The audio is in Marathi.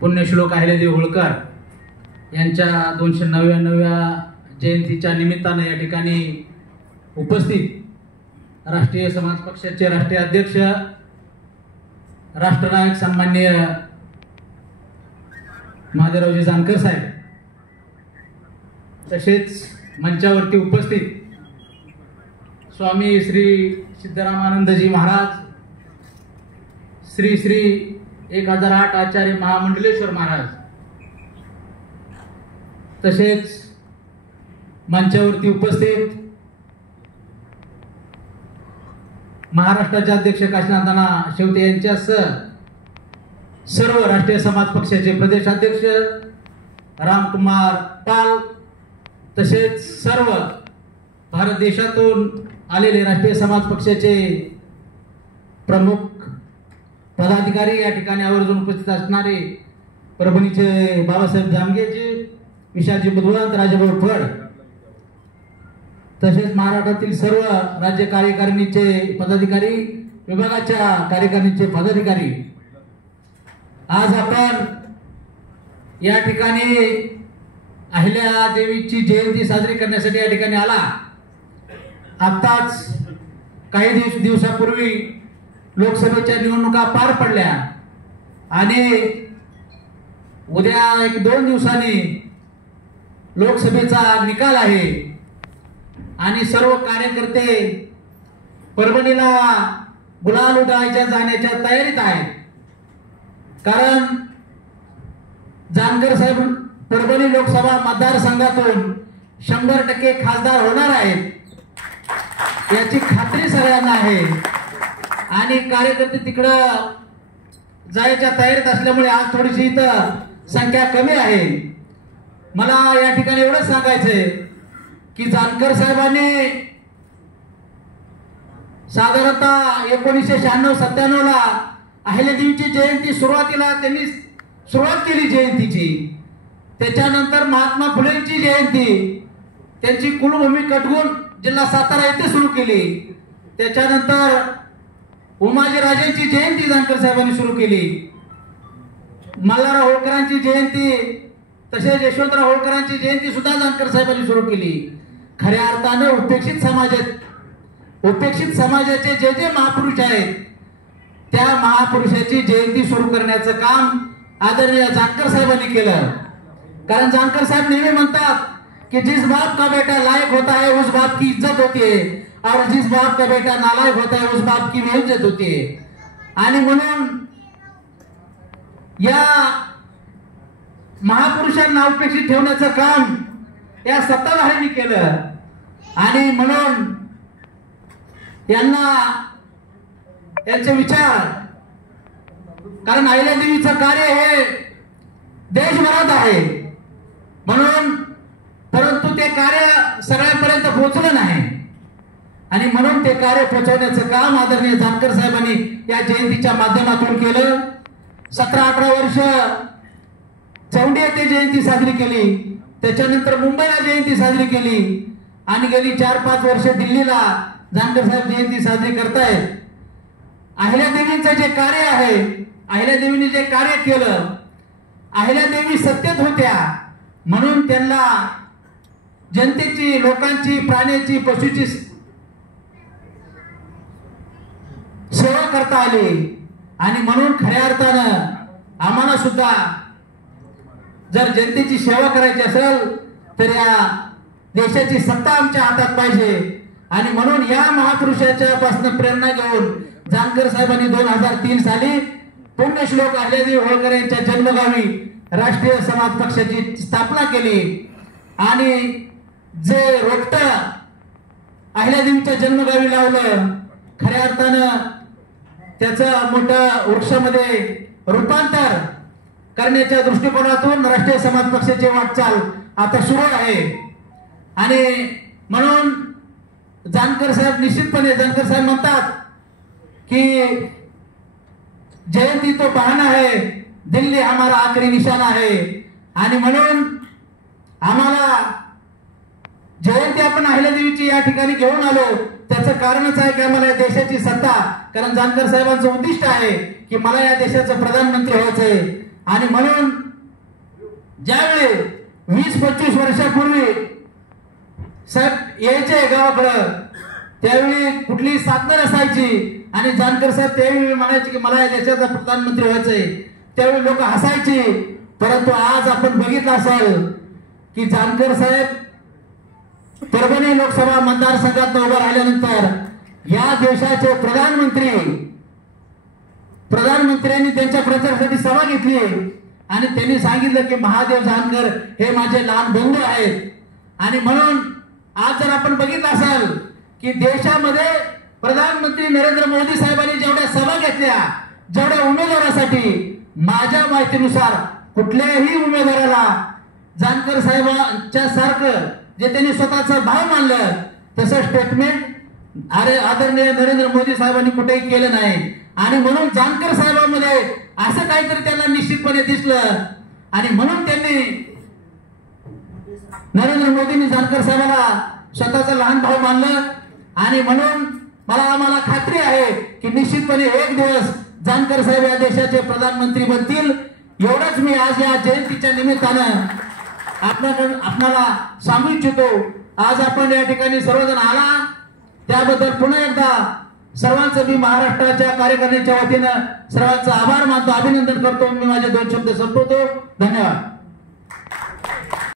पुण्यश्लोक अहिल्यादेवी होळकर यांच्या 299व्या जयंतीच्या निमित्ताने या ठिकाणी उपस्थित राष्ट्रीय समाज पक्षाचे राष्ट्रीय अध्यक्ष राष्ट्रनायक सन्माननीय महादेवरावजी जानकर साहेब, तसेच मंचावरती उपस्थित स्वामी श्री सिद्धरामानंदजी महाराज, श्री श्री 1008 आचार्य महामंडलेश्वर महाराज, तसेच मंचावरती उपस्थित महाराष्ट्राचे अध्यक्ष काशीनाथांना शेवते यांच्यासह सर्व राष्ट्रीय समाज पक्षाचे प्रदेशाध्यक्ष रामकुमार पाल, तसेच सर्व भारत देशातून आलेले राष्ट्रीय समाज पक्षाचे प्रमुख पदाधिकारी, या ठिकाणी आवर्जून उपस्थित असणारे परभणीचे बाबासाहेब जामगेजी, विशालजी बुधवंत, राजाभाऊ फड, तसेच महाराष्ट्रातील सर्व राज्य कार्यकारिणीचे पदाधिकारी, विभागाच्या कार्यकारिणीचे पदाधिकारी, आज आपण या ठिकाणी अहिल्यादेवीची जयंती साजरी करण्यासाठी या ठिकाणी आला। आताच काही दिवसापूर्वी लोकसभेच्या निवडणुका पार पडल्या आणि उद्या 1-2 दिवसांनी लोकसभेचा निकाल आहे आणि सर्व कार्यकर्ते परभणीला गुलाल उधळायच्या जाण्याच्या तयारीत आहेत। कारण जानकर साहेब परभणी लोकसभा मतदारसंघातून 100% खासदार होणार आहेत याची खात्री सगळ्यांना आहे आणि कार्यकर्ते तिकडं जायच्या तयारीत असल्यामुळे आज थोडीशी इथं संख्या कमी आहे। मला या ठिकाणी एवढंच सांगायचंय की जानकर साहेबांनी साधारणतः 1996-97 ला अहिल्यादेवीची जयंती सुरुवातीला त्यांनी सुरुवात केली जयंतीची। त्याच्यानंतर महात्मा फुलेंची जयंती त्यांची कुलभूमी कटगुण जिल्हा सातारा येथे सुरू केली। त्याच्यानंतर उमाजी राजेंची जयंती जानकर साहेबांनी सुरू केली। मल्हारराव होळकरांची जयंती, तसेच यशवंतराव होळकरांची जयंती सुद्धा जानकर साहेबांनी सुरू केली। खऱ्या अर्थाने उपेक्षित समाजाचे जे जे महापुरुष आहेत त्या महापुरुषाची जयंती सुरू करण्याचं काम आदरणीय जानकर साहेबांनी केलं। कारण जानकर साहेब नेहमी म्हणतात कि जिस बाप का बेटा लायक होता है उस बाप की इज्जत होती है और जिस बाप का बेटा नालायक होता है उस बाप की बेइज्जत होती है। आणि म्हणून या महापुरुषांना उपेक्षित ठेवण्याचं काम या सत्ताधाऱ्यांनी केलं आणि म्हणून यांना यांचे विचार, कारण अहिल्यादेवीचं कार्य हे देशभरात आहे म्हणून, परंतु ते कार्य सगळ्यांपर्यंत पोहोचलं नाही आणि म्हणून ते कार्य पोहोचवण्याचं काम आदरणीय जानकर साहेबांनी या जयंतीच्या माध्यमातून केलं। 17-18 वर्ष चौंडी येथे जयंती साजरी केली, त्याच्यानंतर मुंबईला जयंती साजरी केली आणि गेली 4-5 वर्ष दिल्लीला जानकर साहेब जयंती साजरी करतायत। अहिल्यादेवींचं जे कार्य आहे, अहिल्यादेवींनी जे कार्य केलं, अहिल्यादेवी सत्तेत होत्या म्हणून त्यांना जनतेची, लोकांची, प्राण्याची, पशुची सेवा करता आली आणि म्हणून खऱ्या अर्थानं आम्हाला सुद्धा जर जनतेची सेवा करायची असेल तर या देशाची सत्ता आमच्या हातात पाहिजे आणि म्हणून या महापुरुषाच्या पासून प्रेरणा घेऊन जानकर साहेबांनी 2003 साली पुण्यश्लोक अहिल्यादेवी होळकर यांच्या जन्मगावी राष्ट्रीय समाज पक्षाची स्थापना केली आणि जे रोपटं अहिल्यादेवीच्या जन्मगावी लावलं, खऱ्या अर्थानं त्याचं मोठं वृक्षामध्ये रूपांतर करण्याच्या दृष्टिकोनातून राष्ट्रीय समाज पक्षाची वाटचाल आता सुरू आहे आणि म्हणून जानकर साहेब निश्चितपणे, जानकर साहेब म्हणतात कि जयंती तो बहाना है, दिल्ली हमारा आखरी निशाना है आणि म्हणून आम्हाला जयंती आपण अहिल्यादेवीची या ठिकाणी घेऊन आलो त्याचं कारणच आहे की आम्हाला या देशाची सत्ता, कारण जानकर साहेबांचं उद्दिष्ट आहे की मला या देशाचं प्रधानमंत्री व्हायचंय आणि म्हणून ज्यावेळी 20-25 वर्षापूर्वी साहेब यायचे गावाकडं, त्यावेळी कुठली साधनं नसायची आणि जानकर साहेब त्यावेळी म्हणायचे की मला या देशाचा प्रधानमंत्री व्हायचंय, त्यावेळी लोक हसायचे. परंतु आज आपण बघितलं असेल की जानकर साहेब परभणी लोकसभा मतदारसंघात उभं राहिल्यानंतर या देशाचे प्रधानमंत्र्यांनी त्यांच्या प्रचारासाठी सभा घेतली आणि त्यांनी सांगितलं की महादेव जानकर हे माझे लहान बंधू आहेत. आणि म्हणून आज जर आपण बघितलं असाल की देशामध्ये प्रधानमंत्री नरेंद्र मोदी साहेबांनी जेवढ्या सभा घेतल्या, जेवढ्या उमेदवारासाठी, माझ्या माहितीनुसार कुठल्याही उमेदवाराला जानकर साहेबांच्या सारखं जे त्यांनी स्वतःचा भाव मानलं तसं स्टेटमेंट आदरणीय नरेंद्र मोदी साहेबांनी कुठेही केलं नाही. आणि म्हणून जानकर साहेबांमध्ये असं काहीतरी त्यांना निश्चितपणे दिसलं आणि म्हणून त्यांनी नरेंद्र मोदींनी जानकर साहेबांना स्वतःचा लहान भाऊ मानलं. आणि म्हणून आम्हाला खात्री आहे की निश्चितपणे एक दिवस जानकर साहेब या देशाचे प्रधानमंत्री बनतील. एवढंच मी आज या जयंतीच्या निमित्तानं आपल्याला सांगू इच्छितो. आज आपण या ठिकाणी सर्वजण आला त्याबद्दल पुन्हा एकदा सर्वांचं मी महाराष्ट्राच्या कार्यकारिणीच्या वतीनं सर्वांचा आभार मानतो, अभिनंदन करतो. मी माझे 2 शब्द संपवतो. धन्यवाद.